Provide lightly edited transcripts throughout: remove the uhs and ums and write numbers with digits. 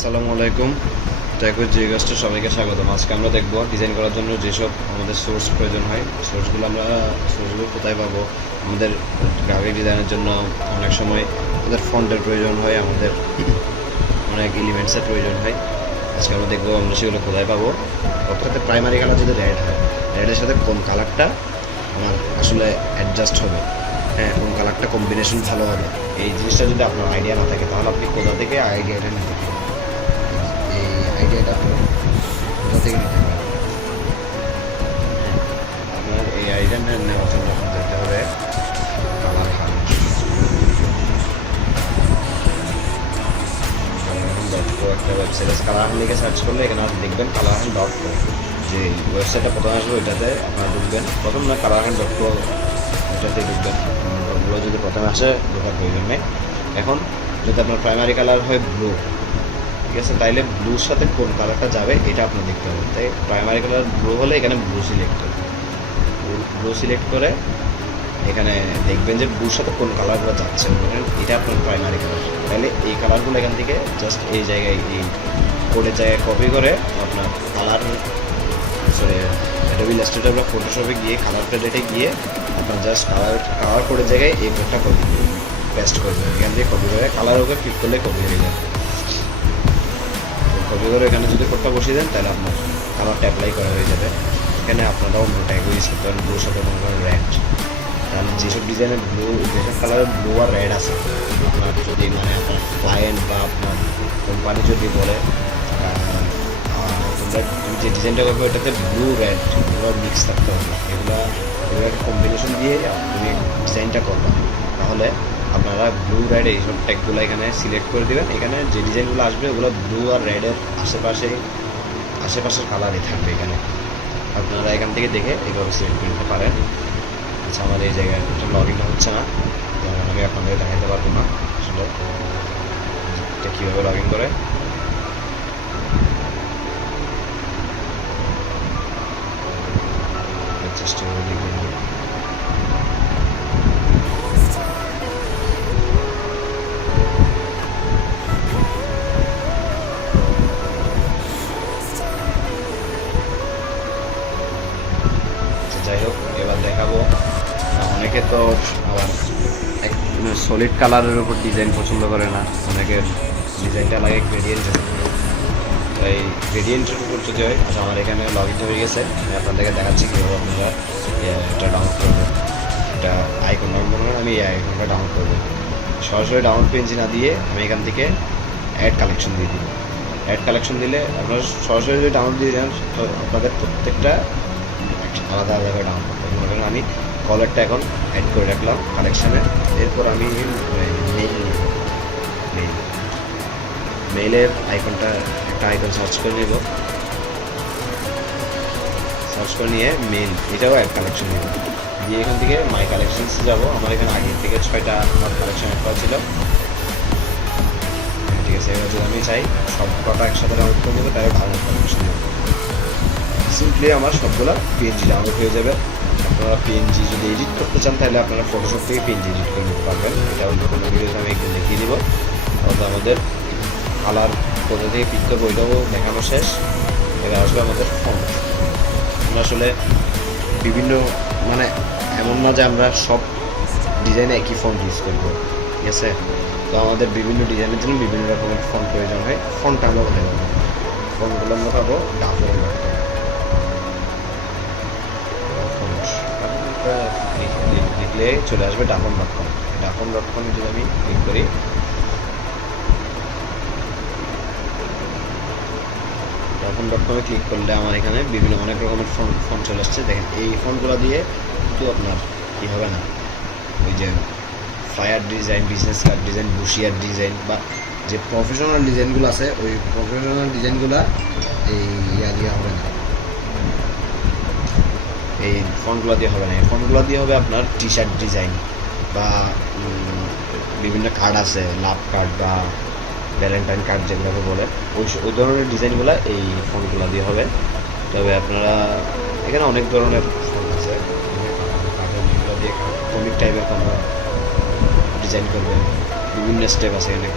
আসসালামু আলাইকুম। ট্যাকো জিগাস্টে সবাইকে স্বাগতম। আজকে আমরা দেখব ডিজাইন করার জন্য যেসব আমাদের সোর্স প্রয়োজন হয়, সোর্সগুলো কোথায় পাবো। আমাদের গ্রাফিক ডিজাইনের জন্য অনেক সময় আমাদের ফন্টের প্রয়োজন হয়, আমাদের অনেক এলিমেন্টসের প্রয়োজন হয়। আজকে আমরা দেখবো আমরা সেগুলো কোথায় পাবো। অর্থাৎ প্রাইমারি কালার যদি রেড হয়, রেডের সাথে কোন কালারটা আমার আসলে অ্যাডজাস্ট হবে, হ্যাঁ, কোন কালারটা কম্বিনেশন ভালো হবে, এই জিনিসটা যদি আপনার আইডিয়া না থাকে তাহলে আপনি কোথা থেকে আইডিয়াটা নিতে পারেন। এই আইডিয়াটা কোথা থেকে নিতে পারেন, আপনার এই আইডিয়া নেওয়ার জন্য আপনার যেতে হবে কালার হান্ট ডট কো। একটা ওয়েবসাইট আছে, কালার হান্ট লিখে সার্চ করলে এখানে আপনি দেখবেন কালার হান্ট ডট কো। যে ওয়েবসাইটটা প্রথমে আসবে ওইটাতে আপনারা ঢুকবেন। প্রথম না, কালার হান্ট ডট কো ওইটাতে ঢুকবেন। ওগুলো যদি প্রথমে আসে ঢোকার প্রয়োজন নেই। এখন যদি আপনার প্রাইমারি কালার হয় ব্লু, ঠিক আছে, তাইলে ব্লুর সাথে কোন কালারটা যাবে এটা আপনার দেখতে হবে। তাই প্রাইমারি কালার ব্লু হলে এখানে ব্লু সিলেক্ট করবেন। ব্লু সিলেক্ট করে এখানে দেখবেন যে ব্লুর সাথে কোন কালারগুলো যাচ্ছে, এটা আপনার প্রাইমারি কালার। তাহলে এই কালারগুলো এখান থেকে জাস্ট এই জায়গায়, এই কোডের জায়গায় কপি করে আপনার কালার, সরি, অ্যাডোবি ইলাস্ট্রেটর বা ফটোশপে গিয়ে কালার প্যালেটে গিয়ে আপনার জাস্ট কালার কোডের জায়গায় এই কোডটা কপি করবেন, পেস্ট করবেন। এখান থেকে কপি করে কালার ওকে ক্লিক করলে কপি হয়ে যাবে। কপি করে এখানে যদি কোডটা বসিয়ে দেন তাহলে আপনার কালারটা অ্যাপ্লাই করা হয়ে যাবে। এখানে আপনারা অন্য ট্যাগ ইউজ করতে পারেন, ব্লুর সাথে কোনো রেড। তাহলে যেসব ডিজাইনের ব্লু, যেসব কালারের ব্লু আর রেড আছে, আপনার যদি মানে আপনার ক্লায়েন্ট বা আপনার কোম্পানি যদি বলে তোমরা যে ডিজাইনটা করবে ওটাতে ব্লু রেড এগুলো মিক্স থাকতে হবে, এগুলো কম্বিনেশন দিয়ে তুমি ডিজাইনটা করবে, তাহলে আপনারা ব্লু রেড এইসব ট্যাগগুলো এখানে সিলেক্ট করে দেবেন। এখানে যে ডিজাইনগুলো আসবে ওগুলো ব্লু আর রেডের আশেপাশের কালারই থাকবে। এখানে আপনারা এখান থেকে দেখে এইভাবে সিলেক্ট করে নিতে পারেন। আচ্ছা, আমার এই জায়গায় লগ ইনটা হচ্ছে না, আমি আপনাদের দেখাতে পারবো না আসলে এটা কীভাবে লগ ইন করে। চেষ্টা করে দেখবেন। যাই হোক, এবার দেখাবো। অনেকে তো আবার সলিড কালারের উপর ডিজাইন পছন্দ করে না, অনেকের ডিজাইনটা লাগে গ্রেডিয়েন্টের উপর। এই গ্রেডিয়েন্টের উপর যদি হয়, আচ্ছা আমার এখানে লগ ইন হয়ে গেছে, আমি আপনাদেরকে দেখাচ্ছি কীভাবে আপনারা এটা ডাউনলোড করবেন। এটা আইকন ডাউনলোড করবেন, আমি এই আইকনটা ডাউনলোড করবো। সরাসরি ডাউনলোড পেজ না দিয়ে আমি এখান থেকে অ্যাড কালেকশন দিয়ে দিই। অ্যাড কালেকশন দিলে আপনারা সরাসরি যদি ডাউনলোড দিয়ে দেন তো আপনাদের প্রত্যেকটা আলাদা আলাদা করে ডাউনলোড করতে হবে। আমি কলারটা এখন অ্যাড করে রাখলাম কালেকশানে। এরপর আমি মেইলের আইকনটা, একটা আইকন সার্চ করে নেব। সার্চ করে নিয়ে মেইল, এটাও অ্যাড কালেকশন নেব, দিয়ে এখান থেকে মাই কালেকশনসে যাব। আমার এখানে আগে থেকে 6টা আমার কালেকশন অ্যাড করা ছিল, ঠিক আছে। এবার যদি আমি চাই সব কটা একসাথে ডাউনলোড করে নেবো, তাহলে ডাউনলোড কালেকশন নেব। সিম্পলি আমার সবগুলো পিএনজি ডাউনলোড হয়ে যাবে। আপনারা পিএনজি যদি এডিট করতে চান তাহলে আপনারা ফটোশপ থেকে পিএনজি এডিট করে নিতে পারবেন। এটা অন্য কোনো ভিডিওতে আমি একদিন দেখিয়ে দিব। তাহলে আমাদের কালার কোথা থেকে পিক করবো ওইটাও দেখানো শেষ। এবার আসবে আমাদের ফন্ট। আমরা আসলে বিভিন্ন, মানে এমন না যে আমরা সব ডিজাইনে একই ফন্ট ইউজ করবো, ঠিক আছে। তো আমাদের বিভিন্ন ডিজাইনের জন্য বিভিন্ন রকমের ফন্ট প্রয়োজন হয়। ফন্ট আমরা কোথায় পাবো? ফন্টগুলো আমরা পাবো ডাফন লিখলে চলে আসবে ডাফন.com। ডাফন.com যদি আমি ক্লিক করি, ডাফন.com-এ ক্লিক করলে আমার এখানে বিভিন্ন অনেক রকমের ফন্ট চলে আসছে। দেখেন এই ফন্টগুলো দিয়ে কিন্তু আপনার কী হবে না, ওই যে fire design, business card design, brochure design বা যে প্রফেশনাল ডিজাইনগুলো আছে, ওই প্রফেশনাল ডিজাইনগুলো এই দিয়ে হবে না, এই ফন্টগুলো দিয়ে হবে না। এই ফন্টগুলো দিয়ে হবে আপনার টি শার্ট ডিজাইন বা বিভিন্ন কার্ড আছে, লাভ কার্ড বা ভ্যালেন্টাইন কার্ড যেগুলোকে বলে, ওই ধরনের ডিজাইনগুলো এই ফন্টগুলো দিয়ে হবে। তবে আপনারা এখানে অনেক ধরনের ফন্ট আছে, যেগুলো দিয়ে কমিক টাইপের কোনো ডিজাইন করবেন, বিভিন্ন স্টেপ আছে এখানে।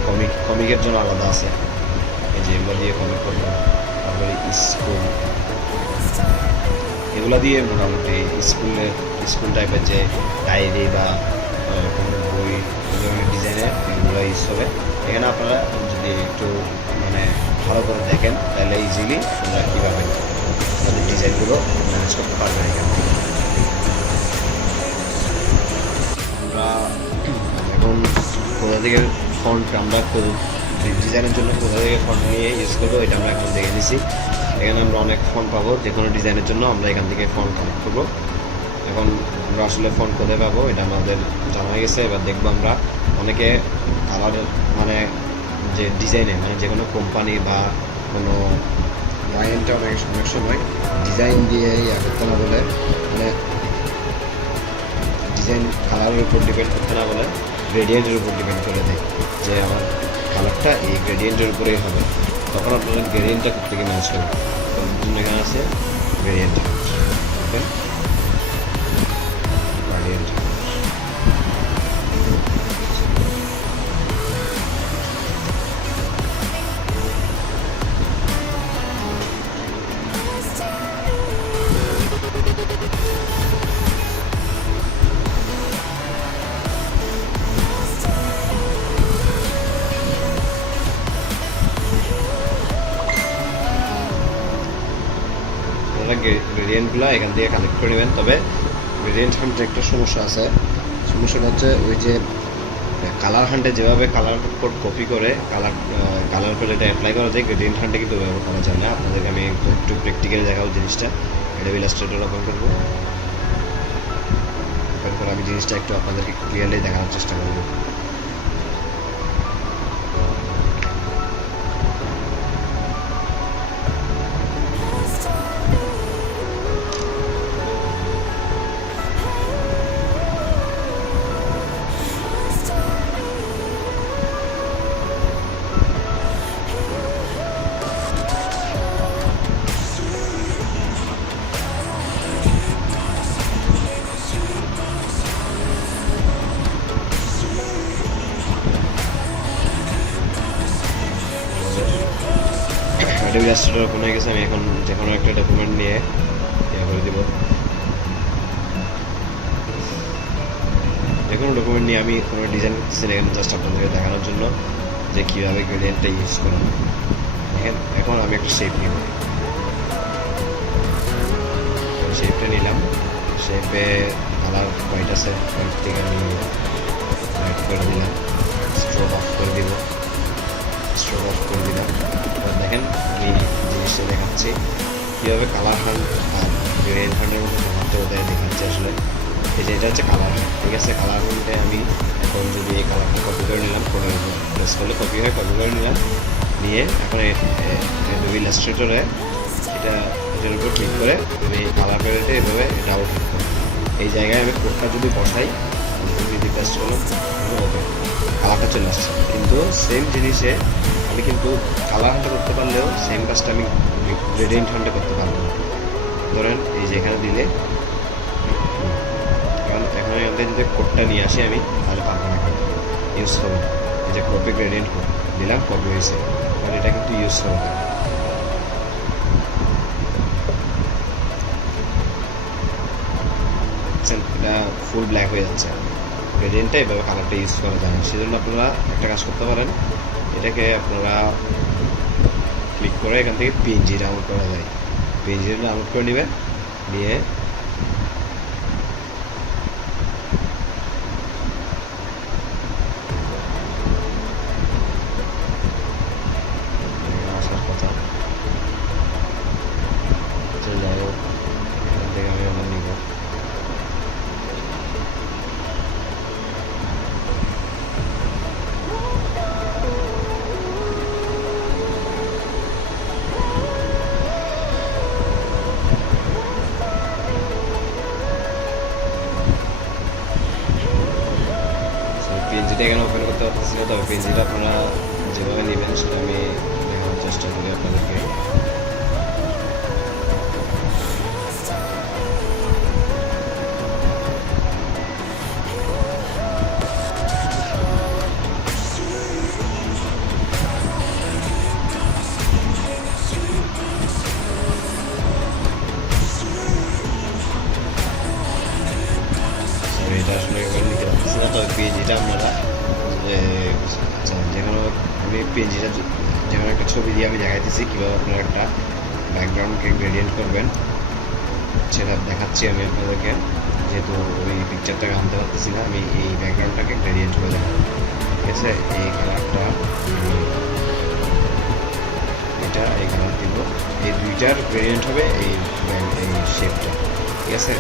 কমিকের জন্য আলাদা আছে, এই যেগুলো দিয়ে কপি করবো, তারপরে স্কুল, এগুলো দিয়ে মোটামুটি স্কুল টাইপের যে ডায়েরি বা কোনো বই এই ধরনের ডিজাইনের এগুলো ইউজ হবে। এখানে আপনারা যদি একটু মানে ভালো করে দেখেন তাহলে ইজিলি আপনারা কীভাবে আপনাদের ডিজাইনগুলো ম্যানেজ করতে পারবেন। এখান থেকে আমরা এখন কোথা থেকে ফন্ট আমরা ডিজাইনের জন্য কোথা থেকে ফন্ট নিয়ে ইউজ করবো এটা আমরা এখন দেখে নিছি। এখানে আমরা অনেক ফন্ট পাবো, যে কোনো ডিজাইনের জন্য আমরা এখান থেকে ফন্ট কালেক্ট করবো। এখন আমরা আসলে ফন্ট কোথায় পাবো এটা আমাদের জানা হয়ে গেছে। এবার দেখবো আমরা অনেকে কালার মানে যে ডিজাইনে মানে যে কোনো কোম্পানি বা কোনো ক্লায়েন্টে অনেক সময় ডিজাইন দিয়ে ইয়া করতে না বলে, মানে ডিজাইন কালারের উপর ডিপেন্ড করতে না বলে গ্রেডিয়েন্টের উপর ডিপেন্ড করে দেয় যে আমার কালারটা এই গ্রেডিয়েন্টের উপরেই হবে। তখন আপনারা গ্রেডিয়েন্টটা থেকে ম্যানেজ করবেন। এখানে আছে গ্রেডিয়েন্ট, ওকে গ্রেডিয়েন্ট। গ্রেডিয়েন্টগুলো এখান থেকে কালেক্ট করে নেবেন। তবে গ্রেডিয়েন্ট হান্টে একটা সমস্যা আছে, সমস্যাটা হচ্ছে ওই যে কালার হান্টে যেভাবে কালার কোড কপি করে কালার করে এটা অ্যাপ্লাই করা যায়, গ্রেডিয়েন্ট হান্টে কিন্তু ব্যবহার করা যায় না। আপনাদেরকে আমি একটু প্র্যাকটিক্যালি দেখাবো জিনিসটা। এটা ইলাস্ট্রেটর ওপেন করবো, ওপেন করে আমি জিনিসটা একটু আপনাদেরকে ক্লিয়ারলি দেখানোর চেষ্টা করবো। এটা ইলাস্ট্রেটর ওপেন হয়ে গেছে। আমি এখন যে কোনো একটা ডকুমেন্ট নিয়ে ইয়ে করে দিব, যে কোনো ডকুমেন্ট নিয়ে আমি কোনো ডিজাইন করতেছি এখানে জাস্ট আপনাদেরকে দেখানোর জন্য যে কীভাবে গ্রেডিয়েন্টটা ইউজ করবো। এখন আমি একটা শেপ নিব, শেপটা নিলাম, শেপে কালার হোয়াইট আছে, হোয়াইট থেকে আমি হোয়াইট করে দিলাম, স্ট্রোক অফ করে দিব, স্ট্রোক অফ করে দিলাম। এবার দেখেন আমি জিনিসটা দেখাচ্ছি কীভাবে কালার হান্ট আর গ্রেডিয়েন্ট হান্টের মধ্যে ঘুমাতে ওটাই দেখাচ্ছি আসলে। এই যে এটা হচ্ছে কালার হান্ট, ঠিক আছে। কালার হান্টে আমি এখন যদি এই কালারটা কপি করে নিলাম, প্রেস করলে কপি হয়, কপি করে নিলাম, নিয়ে এখন ইলাস্ট্রেটরে এটার উপর ক্লিক করে আমি কালার প্যালেটে এভাবে ডাবল ক্লিক করি। এই জায়গায় আমি কোডটা যদি বসাই, যদি পেস্ট করলাম, ওকে কালারটা চলে আসছে। কিন্তু সেম জিনিসে আমি কিন্তু কালার হান্টে করতে পারলেও সেম কাজটা আমি গ্রেডিয়েন্ট হান্টে করতে পারবো না। ধরেন এই যে এখানে দিলে, কারণ এখানে আমাদের যদি কোডটা নিয়ে আসি আমি, তাহলে পারবো না, ইউজ করবো না। এই যে কপি গ্রেডিয়েন্ট কোড দিলাম, কপি হয়েছে, কারণ এটা কিন্তু ইউজ করবো না। এটা ফুল ব্ল্যাক হয়ে যাচ্ছে, গ্রেডিয়েন্টটা এভাবে কালারটা ইউজ করা যায় না। সেজন্য আপনারা একটা কাজ করতে পারেন, এটাকে আপনারা ক্লিক করে এখান থেকে পিএনজি ডাউনলোড করা যায়, পিএনজি ডাউনলোড করে নেবেন, নিয়ে আসার কথা যাই হোক, এখান থেকে আমি আমার নিব। পিএনজিটা এখানে ওপেন করতে পারতেছি না, তবে পিএনজিটা আপনারা যেভাবে নেবেন সেটা আমি দেখানোর চেষ্টা করি আপনাদেরকে। এটা আসলে নিতে পারতেছি না। তবে পিএনজিটা আপনারা আচ্ছা, যেখানে আমি পিএনজিটা যেখানে একটা ছবি দিয়ে আমি দেখাইতেছি কীভাবে আপনারা একটা ব্যাকগ্রাউন্ডকে গ্রেডিয়েন্ট করবেন সেটা দেখাচ্ছি আমি আপনাদেরকে। যেহেতু ওই পিকচারটাকে আনতে পারতেছি না, আমি এই ব্যাকগ্রাউন্ডটাকে গ্রেডিয়েন্ট করে দেবো। ঠিক আছে, এই কালারটা এটা এই কালার দিব, এই দুইটার গ্রেডিয়েন্ট হবে এই শেপটা। ঠিক আছে,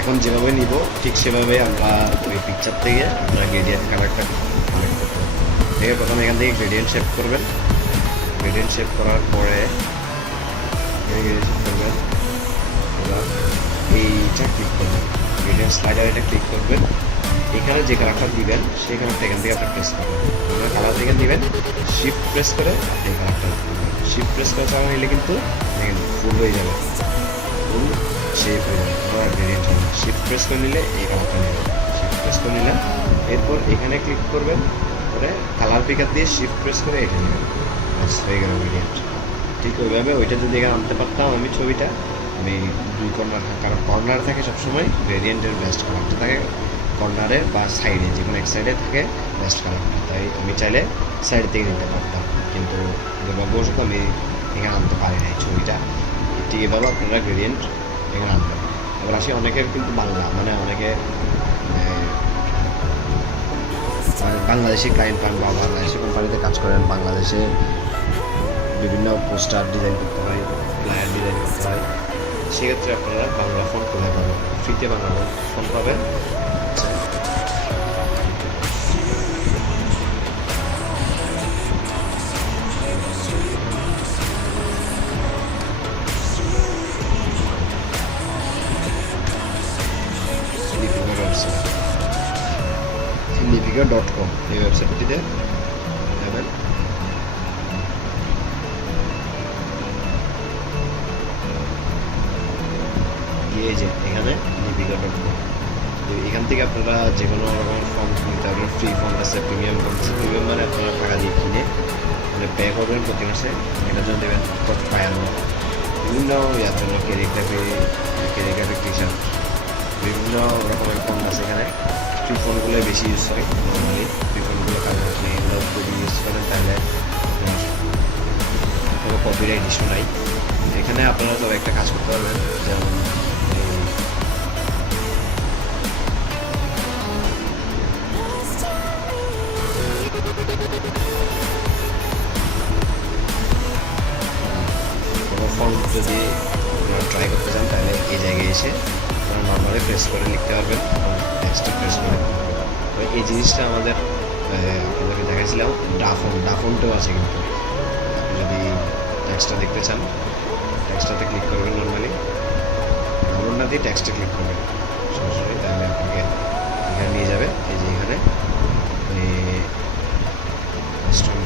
এখন যেভাবে নিব ঠিক সেভাবে আমরা ওই পিকচার থেকে আমরা গ্রেডিয়েন্ট কালারটা কালেক্ট করতে হবে। ঠিক আছে, প্রথমে এখান থেকে গ্রেডিয়েন্ট শেপ করবেন। গ্রেডিয়েন্ট শেপ করার পরে করবেন, এবার এইটা ক্লিক করবেন, গ্রেডিয়েন্ট স্লাইডার এটা ক্লিক করবেন। এখানে যে কালারটা দিবেন সেই কালারটা এখান থেকে আপনি প্রেস করবেন। কালার থেকে দিবেন, শিফট প্রেস করে এই কালারটা শিফট প্রেস করে চালানো নিলে কিন্তু দেখেন ফুল হয়ে যাবে, ফুল শেপ হয়ে যাবে। আবার গ্রেডিয়েন্ট হবে, শিফট প্রেস করে নিলে এই কালারটা নেবেন, শিফট প্রেস করে নিলেন। এরপর এখানে ক্লিক করবেন, করে কালার পিকার দিয়ে শিফট প্রেস করে এটা নেবেন, হয়ে গেল গ্রেডিয়েন্ট। ঠিক ওইভাবে ওইটা যদি এখানে আনতে পারতাম আমি ছবিটা, আমি দুই কর্নার, কারণ কর্নার থাকে সবসময় গ্রেডিয়েন্টের বেস্ট কালারটা থাকে কর্নারে বা সাইডে, যে কোনো এক সাইডে থাকে বেস্ট কালার। তাই আমি চাইলে সাইড থেকে নিতে পারতাম, কিন্তু দুর্ভাগ্যবশত আমি এখানে আনতে পারি না এই ছবিটা। ঠিক এভাবে আপনারা গ্রেডিয়েন্ট এখানে আনবেন। এবার আসি অনেকের কিন্তু বাংলা, মানে অনেকে বাংলাদেশি ক্লায়েন্ট পান বা বাংলাদেশি কোম্পানিতে কাজ করেন, বাংলাদেশে বিভিন্ন পোস্টার ডিজাইন করতে হয়, ফ্লায়ার ডিজাইন করতে হয়। সেক্ষেত্রে আপনারা বাংলা ফন্ট কোথায় পাবেন? ফ্রিতে বাংলা ফন্ট পাবেন। significa.com এই ওয়েবসাইটটিতে যাবেন। এই যে এখানে significa.com, এখান থেকে আপনারা যে কোনো রকমের ফন্ট নিতে পারবেন। ফ্রি ফন্ট আছে, প্রিমিয়াম ফন্ট আছে। প্রিমিয়াম মানে আপনারা টাকা দিয়ে কিনে মানে পে করবেন প্রতি মাসে, এটার জন্য দেবেন বিভিন্ন ইয়ার জন্য ক্যালিগ্রাফি টি শার্ট, বিভিন্ন রকমের ফন্ট আছে এখানে। ফ্রি ফোনগুলো বেশি ইউজ হয় নর্মালি। ফ্রি ফোনগুলো কারণ আপনি এগুলো যদি ইউজ করেন তাহলে আপনার কোনো কপিরাইট ইস্যু নাই। এখানে আপনারা তবে একটা কাজ করতে পারবেন, যেমন কোনো ফন্ট যদি আপনারা ট্রাই করতে চান তাহলে এই জায়গায় এসে আপনারা নর্মালি প্রেস করে লিখতে পারবেন, টেক্সটে প্রেস করে লিখতে পারবেন। তো এই জিনিসটা আমাদের আপনাদেরকে দেখাইছিলাম। ডাফন্টও আছে, কিন্তু আপনি যদি টেক্সটটা দেখতে চান টেক্সটটাতে ক্লিক করবেন, নর্মালি ডাউনলোড না দিয়ে টেক্সটে ক্লিক করবেন সরাসরি, তাহলে আপনাকে এখানে নিয়ে যাবে। এই যে এখানে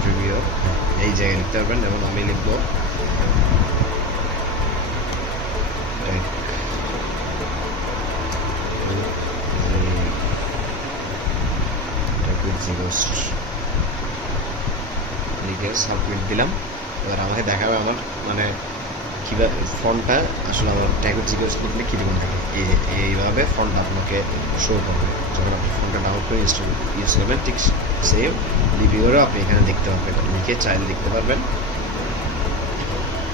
রিভিউ এই জায়গায় লিখতে পারবেন, এবং আমি লিখবো লিখে সাবমিট দিলাম। এবার আমাকে দেখাবে আমার মানে কীভাবে ফন্টটা আসলে আমার ট্যাগুড জিজ্ঞেস করলে কীরকম থাকে। এইভাবে ফন্টটা আপনাকে শো করবে যখন আপনি ফোনটা ডাউনলোড করে ইউজ করবেন। ঠিক সেম লিপিগুলো আপনি এখানে দেখতে পারবেন, লিখে চাইলে লিখতে পারবেন।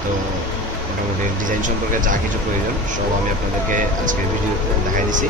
তো মোটামুটি ডিজাইন সম্পর্কে যা কিছু প্রয়োজন সব আমি আপনাদেরকে আজকের ভিডিওতে দেখাই দিছি।